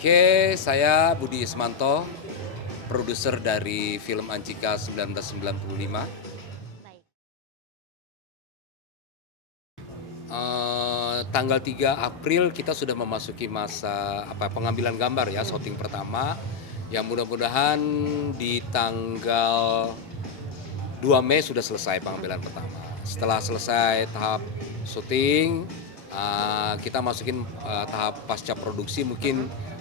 Oke, saya Budi Ismanto, produser dari film Anjika 1995. Baik. Tanggal 3 April kita sudah memasuki masa pengambilan gambar ya, Mhm. syuting pertama. Yang mudah-mudahan di tanggal 2 Mei sudah selesai Mhm. pengambilan pertama. Setelah selesai tahap syuting, kita masukin tahap pasca produksi Mhm. mungkin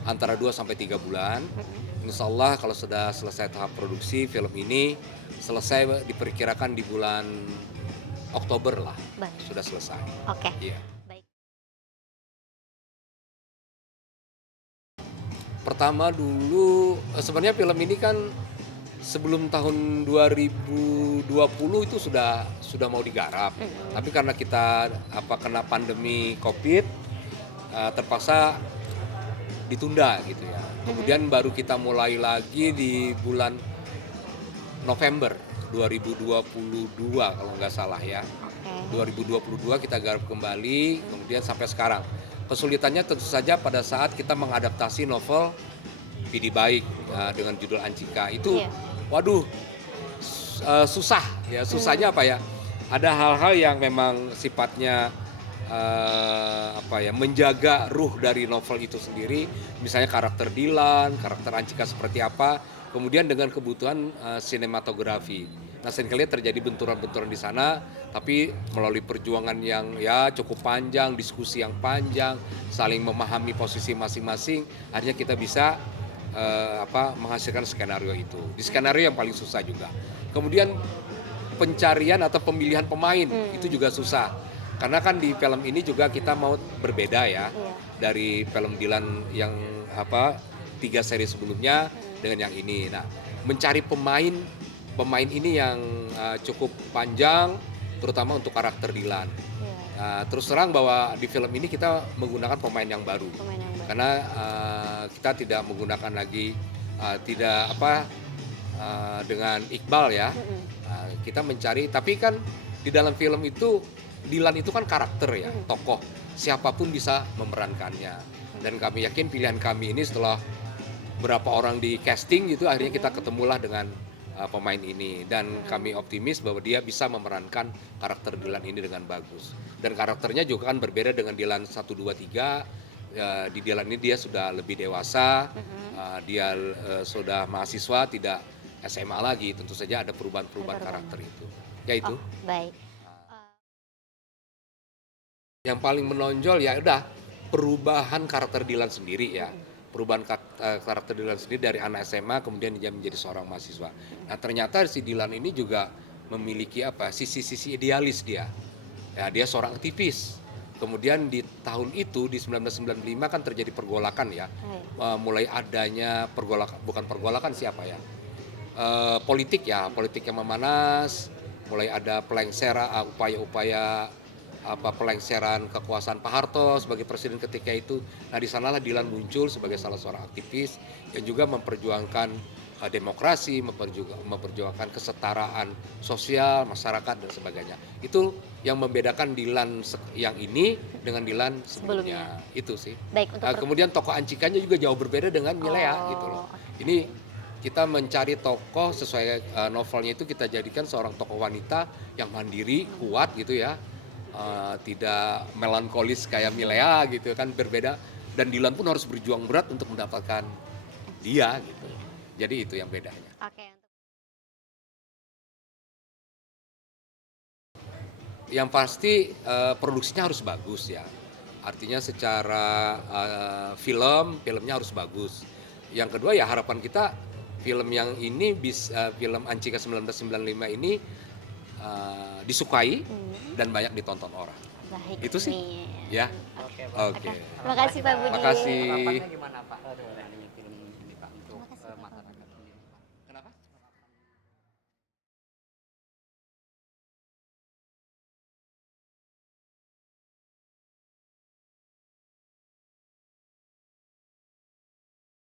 antara 2 sampai 3 bulan. Mhm. Insya Allah kalau sudah selesai tahap produksi, film ini selesai diperkirakan di bulan Oktober lah, Baik. sudah selesai. Oke. Iya. Baik. Pertama dulu, sebenarnya film ini kan sebelum tahun 2020 itu sudah mau digarap. Mhm. Tapi karena kita kena pandemi Covid, terpaksa ditunda gitu ya. Mhm. Kemudian baru kita mulai lagi di bulan November 2022 kalau nggak salah ya. Oke. 2022 kita garap kembali, Mhm. kemudian sampai sekarang. Kesulitannya tentu saja pada saat kita mengadaptasi novel Pidi Baik dengan judul Anjika. Itu Iya. waduh, susah ya. Susahnya Mmm. apa ya? Ada hal-hal yang memang sifatnya menjaga ruh dari novel itu sendiri, misalnya karakter Dilan, karakter Anjika seperti apa, kemudian dengan kebutuhan sinematografi. Nah, seringkali terjadi benturan-benturan di sana, tapi melalui perjuangan yang ya cukup panjang, diskusi yang panjang, saling memahami posisi masing-masing, akhirnya kita bisa menghasilkan skenario itu. Di Mhm. skenario yang paling susah juga. Kemudian pencarian atau pemilihan pemain itu Mmm. juga susah. Karena kan di film ini juga kita mau berbeda ya Iya. dari film Dilan yang 3 seri sebelumnya Mhm. dengan yang ini. Nah, mencari pemain pemain ini yang cukup panjang terutama untuk karakter Dilan. Iya. Terus terang bahwa di film ini kita menggunakan pemain yang baru. Pemain yang baru. Karena kita tidak menggunakan lagi tidak dengan Iqbal ya. Mhm. Kita mencari, tapi kan di dalam film itu Dilan itu kan karakter ya, Mhm. tokoh. Siapapun bisa memerankannya. Dan Mhm. kami yakin pilihan kami ini setelah berapa orang di casting gitu akhirnya kita Mhm. ketemulah dengan pemain ini dan kami Mhm. optimis bahwa dia bisa memerankan karakter Dilan ini dengan bagus. Dan karakternya juga kan berbeda dengan Dilan 1, 2, 3. Di Dilan ini dia sudah lebih dewasa, Mhm. dia sudah mahasiswa, tidak SMA lagi, tentu saja ada Ada perubahan-perubahan perubahan. karakter itu. Ya Oh, itu. baik. Yang paling menonjol ya udah perubahan karakter Dilan sendiri ya. Mhm. Perubahan karakter Dilan sendiri dari anak SMA kemudian dia menjadi seorang mahasiswa. Mhm. Nah, ternyata si Dilan ini juga memiliki sisi-sisi idealis dia. Ya, dia seorang aktivis. Kemudian di tahun itu di 1995 kan terjadi pergolakan ya. Baik. Mulai adanya pergolakan, bukan pergolakan siapa ya? Politik ya, politik yang memanas, mulai ada upaya-upaya pelengseran kekuasaan Pak Harto sebagai presiden ketika itu. Nah, di sanalah Dilan muncul sebagai salah seorang aktivis yang juga memperjuangkan demokrasi, memperjuangkan kesetaraan sosial, masyarakat dan sebagainya. Itu yang membedakan Dilan yang ini dengan Dilan Sebelumnya. sebelumnya, itu sih. Baik untuk Kemudian tokoh Ancikanya juga jauh berbeda dengan Milea gitu loh. oh, oke. Ini kita mencari tokoh sesuai novelnya itu kita jadikan seorang tokoh wanita yang mandiri, Mhm. kuat gitu ya, tidak melankolis kayak Milea gitu kan, berbeda. Dan Dilan pun harus berjuang berat untuk mendapatkan dia gitu. Iya. Jadi itu yang bedanya. Oke. Yang pasti produksinya harus bagus ya. Artinya secara filmnya harus bagus. Yang kedua ya harapan kita film yang ini film Anjika 1995 ini disukai Mhm. dan banyak ditonton orang. Baik, Itu sih, amin. ya. Oke, Pak. Oke. Oke. Terima kasih Pak Budi. Makasih. Harapannya gimana, Pak? Aduh.